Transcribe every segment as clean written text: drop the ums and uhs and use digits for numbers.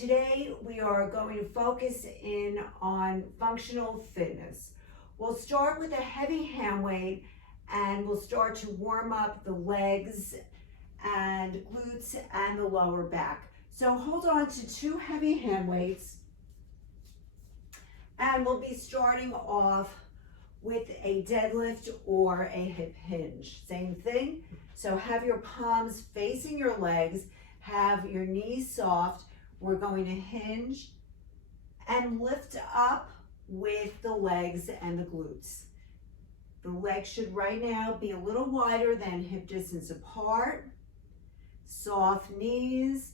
Today we are going to focus in on functional fitness. We'll start with a heavy hand weight and we'll start to warm up the legs and glutes and the lower back. So hold on to 2 heavy hand weights and we'll be starting off with a deadlift or a hip hinge. Same thing. So have your palms facing your legs, have your knees soft. We're going to hinge and lift up with the legs and the glutes. The legs should right now be a little wider than hip distance apart. Soft knees,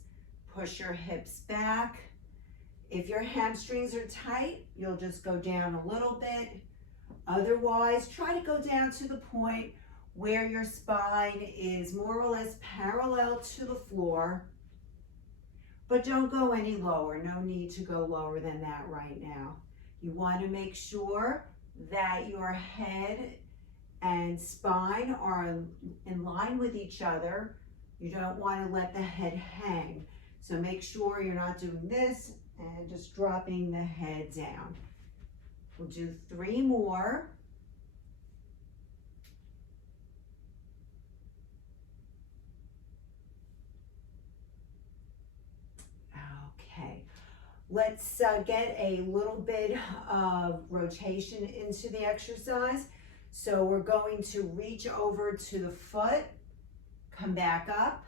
push your hips back. If your hamstrings are tight, you'll just go down a little bit. Otherwise, try to go down to the point where your spine is more or less parallel to the floor, but don't go any lower. No need to go lower than that right now. You want to make sure that your head and spine are in line with each other. You don't want to let the head hang. So make sure you're not doing this and just dropping the head down. We'll do 3 more. Okay, let's get a little bit of rotation into the exercise. So we're going to reach over to the foot, come back up.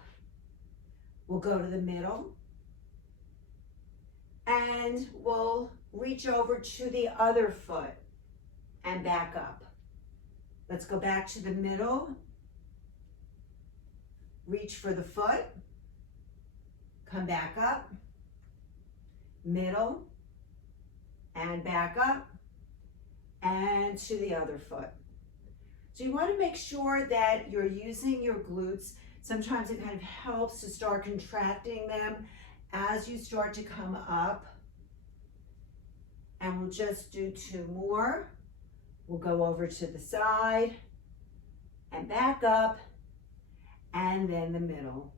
We'll go to the middle and we'll reach over to the other foot and back up. Let's go back to the middle, reach for the foot, come back up, middle, and back up, and to the other foot. So you want to make sure that you're using your glutes. Sometimes it kind of helps to start contracting them as you start to come up. And we'll just do 2 more. We'll go over to the side and back up, and then the middle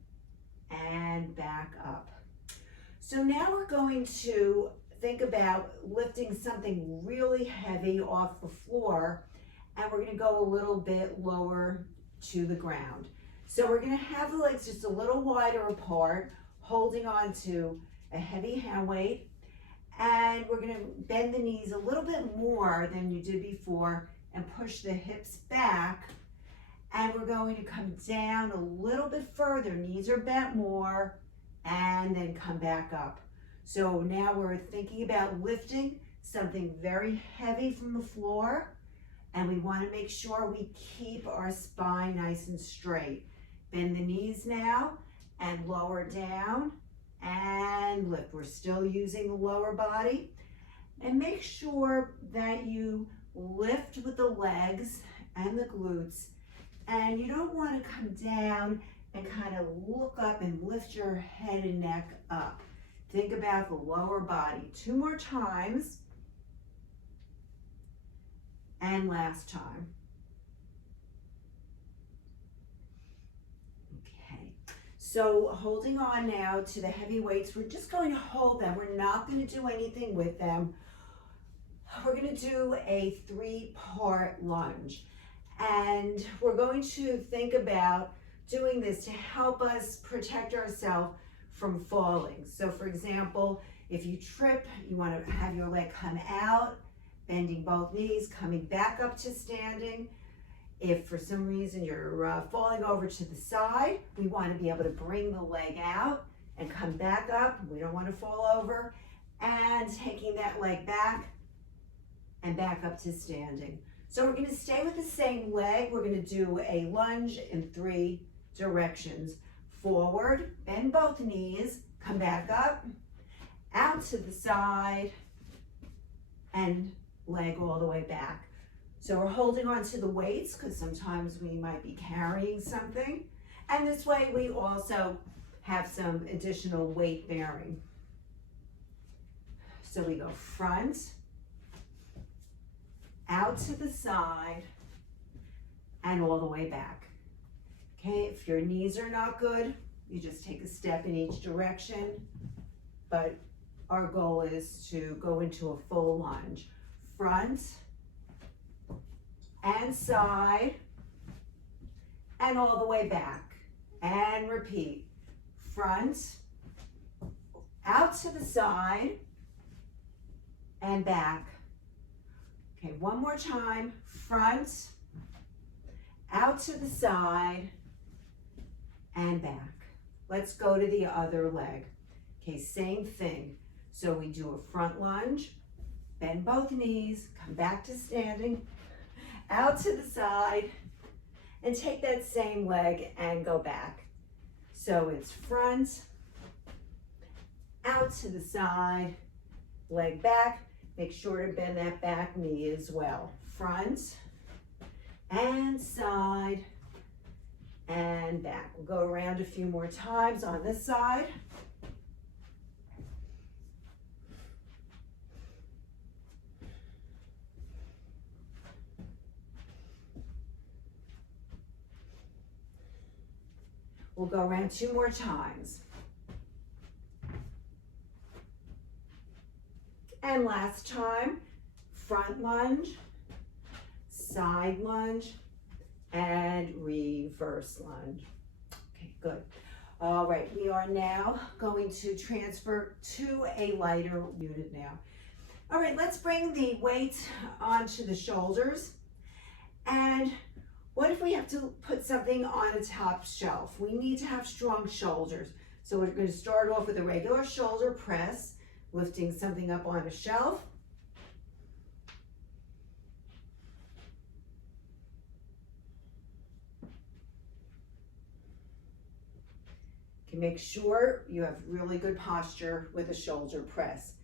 and back up. So now we're going to think about lifting something really heavy off the floor, and we're going to go a little bit lower to the ground. So we're going to have the legs just a little wider apart, holding on to a heavy hand weight, and we're going to bend the knees a little bit more than you did before and push the hips back, and we're going to come down a little bit further. Knees are bent more, and then come back up. So now we're thinking about lifting something very heavy from the floor, and we want to make sure we keep our spine nice and straight. Bend the knees now and lower down and lift. We're still using the lower body, and make sure that you lift with the legs and the glutes, and you don't want to come down and kind of look up and lift your head and neck up. Think about the lower body. 2 more times. And last time. Okay. So holding on now to the heavy weights, we're just going to hold them. We're not going to do anything with them. We're going to do a 3-part lunge. And we're going to think about doing this to help us protect ourselves from falling. So for example, if you trip, you want to have your leg come out, bending both knees, coming back up to standing. If for some reason you're falling over to the side, we want to be able to bring the leg out and come back up. We don't want to fall over, and taking that leg back and back up to standing. So we're going to stay with the same leg. We're going to do a lunge in 3 directions. Forward, bend both knees, come back up, out to the side, and leg all the way back. So we're holding on to the weights because sometimes we might be carrying something. And this way we also have some additional weight bearing. So we go front, out to the side, and all the way back. Okay, if your knees are not good, you just take a step in each direction, but our goal is to go into a full lunge. Front and side and all the way back. And repeat. Front, out to the side, and back. Okay, one more time. Front, out to the side, and back. Let's go to the other leg. Okay, same thing. So we do a front lunge, bend both knees, come back to standing, out to the side, and take that same leg and go back. So it's front, out to the side, leg back. Make sure to bend that back knee as well. Front and side and back. We'll go around a few more times on this side. We'll go around 2 more times. And last time, front lunge, side lunge, and reverse lunge. Okay, good. All right, we are now going to transfer to a lighter unit now. All right, let's bring the weight onto the shoulders. And what if we have to put something on a top shelf? We need to have strong shoulders. So we're going to start off with a regular shoulder press, lifting something up on a shelf. You can make sure you have really good posture with a shoulder press.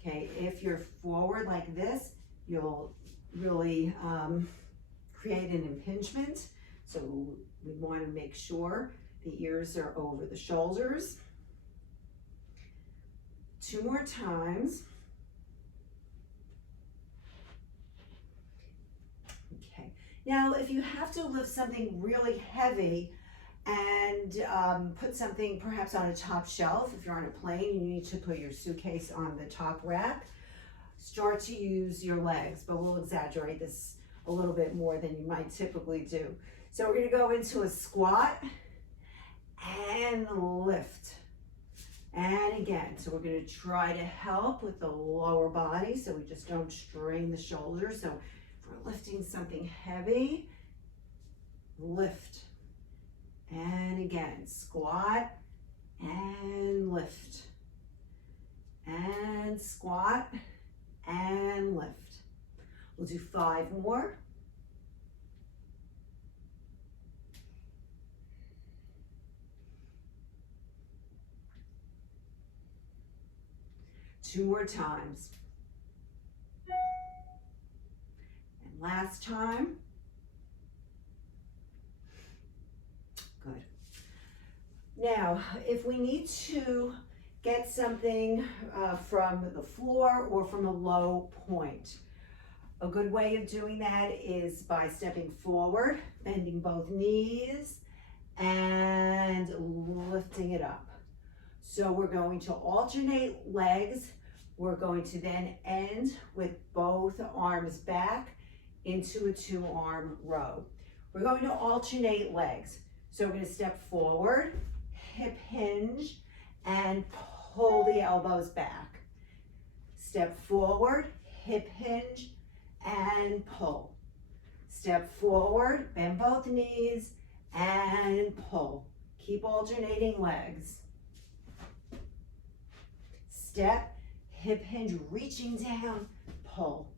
Okay, if you're forward like this, you'll really create an impingement. So we want to make sure the ears are over the shoulders. 2 more times. Okay. Now, if you have to lift something really heavy and put something perhaps on a top shelf, if you're on a plane, you need to put your suitcase on the top rack, start to use your legs, but we'll exaggerate this a little bit more than you might typically do. So we're going to go into a squat and lift. And again, so we're going to try to help with the lower body so we just don't strain the shoulders. So if we're lifting something heavy, lift. And again, squat and lift. And squat and lift. We'll do 5 more. Two more times. And last time. Good. Now, if we need to get something from the floor or from a low point, a good way of doing that is by stepping forward, bending both knees, and lifting it up. So we're going to alternate legs. We're going to then end with both arms back into a 2-arm row. We're going to alternate legs. So we're going to step forward, hip hinge, and pull the elbows back. Step forward, hip hinge, and pull. Step forward, bend both knees, and pull. Keep alternating legs. Step, hip hinge, reaching down, pull.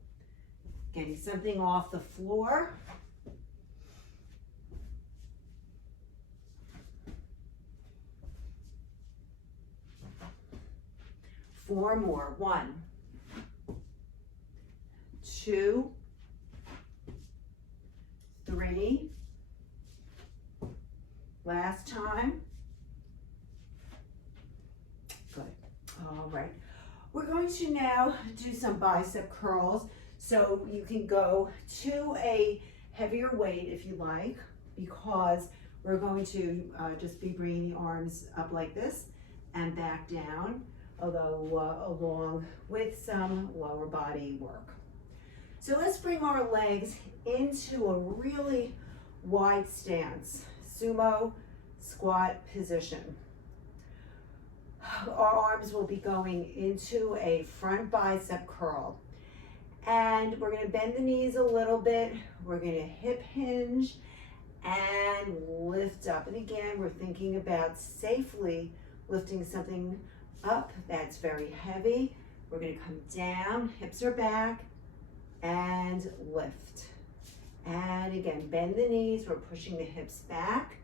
Getting something off the floor. Four more. 1, 2, 3. Last time. Good. All right. We're going to now do some bicep curls. So you can go to a heavier weight if you like, because we're going to just be bringing the arms up like this and back down. although along with some lower body work. So let's bring our legs into a really wide stance, sumo squat position. Our arms will be going into a front bicep curl. And we're gonna bend the knees a little bit. We're gonna hip hinge and lift up. And again, we're thinking about safely lifting something up that's very heavy. We're gonna come down, hips are back, and lift. And again, bend the knees. We're pushing the hips back,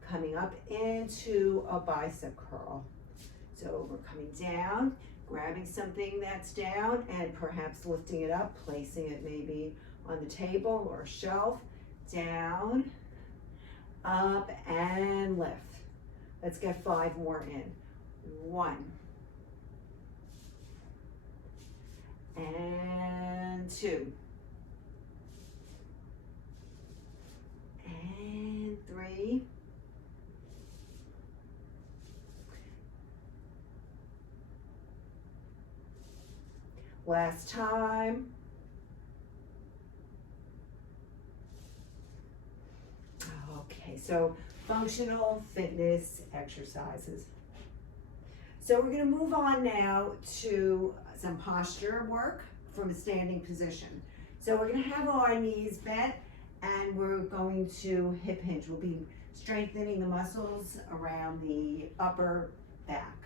coming up into a bicep curl. So we're coming down, grabbing something that's down and perhaps lifting it up, placing it maybe on the table or a shelf, down, up, and lift. Let's get 5 more in. 1, and 2, and 3, last time. Okay, so functional fitness exercises. So we're gonna move on now to some posture work from a standing position. So we're gonna have our knees bent and we're going to hip hinge. We'll be strengthening the muscles around the upper back.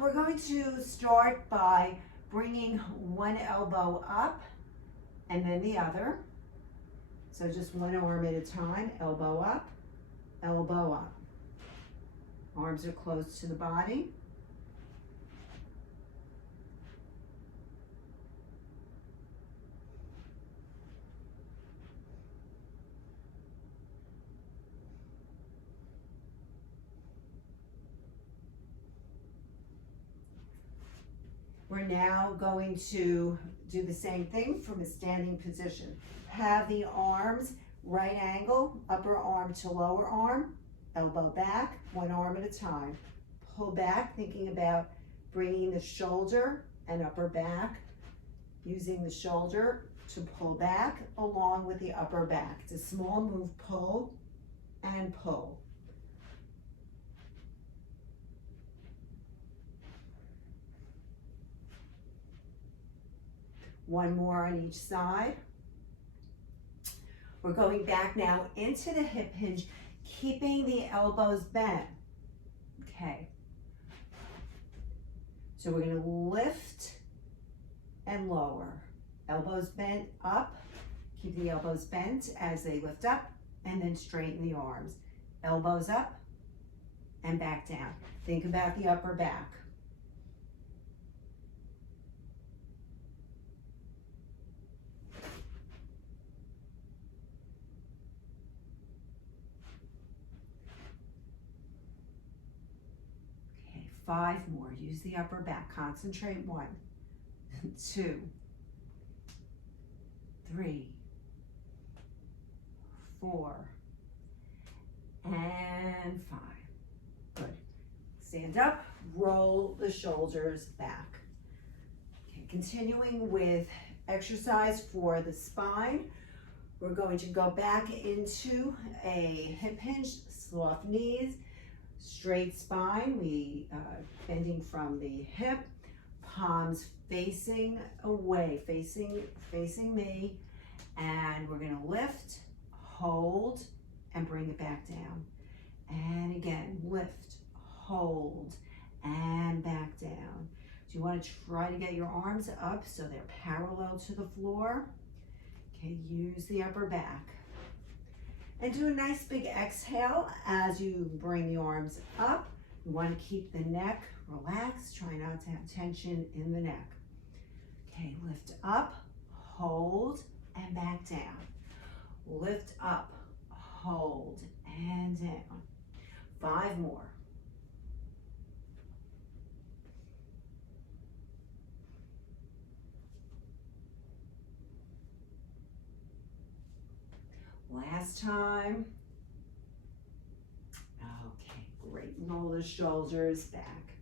We're going to start by bringing one elbow up and then the other. So just one arm at a time, elbow up, elbow up. Arms are close to the body. We're now going to do the same thing from a standing position. Have the arms right angle, upper arm to lower arm, elbow back, one arm at a time. Pull back, thinking about bringing the shoulder and upper back, using the shoulder to pull back along with the upper back. It's a small move, pull and pull. One more on each side. We're going back now into the hip hinge, keeping the elbows bent. Okay. So we're going to lift and lower. Elbows bent up. Keep the elbows bent as they lift up, and then straighten the arms. Elbows up and back down. Think about the upper back. Okay, 5 more. Use the upper back. Concentrate. 1, 2, 3, 4, and 5. Good. Stand up, roll the shoulders back. Okay, continuing with exercise for the spine. We're going to go back into a hip hinge, soft knees, straight spine. We bending from the hip, palms facing away, facing me, and we're going to lift, hold, and bring it back down. And again, lift, hold, and back down. So you want to try to get your arms up so they're parallel to the floor. Okay, use the upper back. And do a nice big exhale as you bring the arms up. You want to keep the neck relaxed. Try not to have tension in the neck. Okay, lift up, hold, and back down. Lift up, hold, and down. 5 more. Last time. Okay, great. Roll the shoulders back.